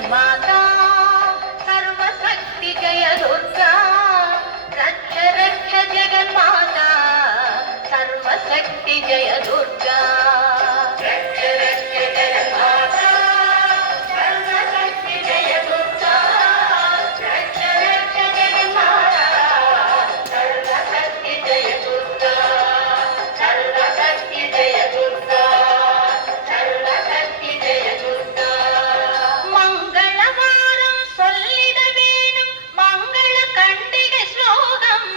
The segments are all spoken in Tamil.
जगन्माता सर्वशक्ति जय दुर्गा रक्ष रक्ष जगन्माता सर्वशक्ति जय दुर्गा रक्ष रक्ष जगन्माता सर्वशक्ति जय दुर्गा रक्ष रक्ष जगन्माता सर्वशक्ति जय दुर्गा सर्वशक्ति जय दुर्गा सर्वशक्ति जय दुर्गा मंगलवारं சொல்லிட வேணும் மங்கள கண்டிகை ஸ்லோகம்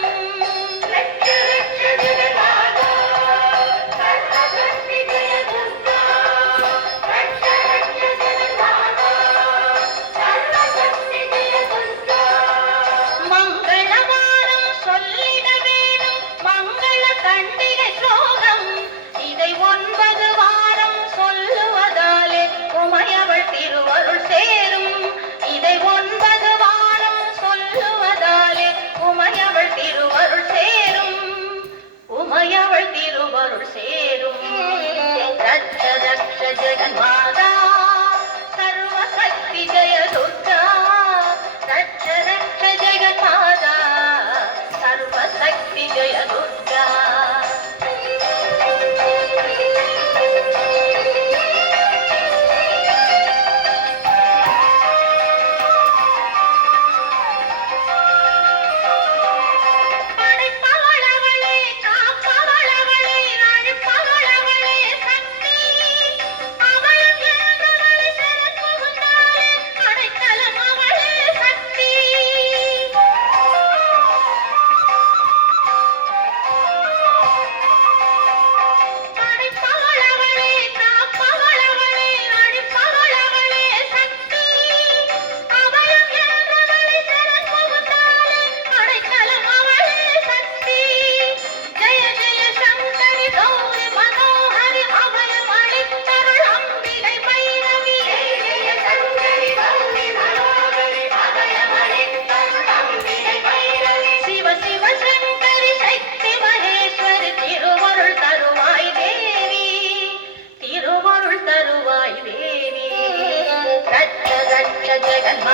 ரட்ச ரட்ச ஜெகநாதா சர்வசக்தி ஜெய துர்கா ரட்ச ரட்ச ஜெகநாதா சர்வசக்தி ஜெய துர்கா மங்களவாரம் சொல்லிட வேணும் மங்கள கண்டிகை ஸ்லோகம் இதை 9 வாரம் சொல்லுவதாலே உமையவள் திருவருள் சேரும் இதை 9 வாரம் சொல்லுவதாலே உமையவள் திருவருள் சேரும் உமையவள் திருவருள் சேரும் ரட்ச ரட்ச ஜெகன்மாதா சர்வசக்தி ஜெய துர்கா ரட்ச ரட்ச ஜெகன்மாதா சர்வசக்தி ஜெய துர்கா படைப்பவளவளே காப்பவளவளே அழிப்பவளவளே சக்தி அவளும் என்றவளை சிறப்புகுந்தாளே அடைக்கலம் அவளே சக்தி படைப்பவளவளே காப்பவளவளே அழிப்பவளவளே சக்தி அவளும் என்றவளை சிறப்புகுந்தாளே அடைக்கலம் அவளே சக்தி ஜெய ஜெய சங்கரி கௌரி மனோஹரி அபயம் அளித்தருள் அம்பிகை பைரவி ஜெய ஜெய சங்கரி கௌரி மனோஹரி அபயம் அளித்தருள் அம்பிகை பைரவி சிவ சிவ சங்கரி சக்தி மகேஸ்வரி திருவருள் தருவாய் தேவி திருவருள் தருவாய் தேவி ரட்ச ரட்ச ஜெகன்மாதா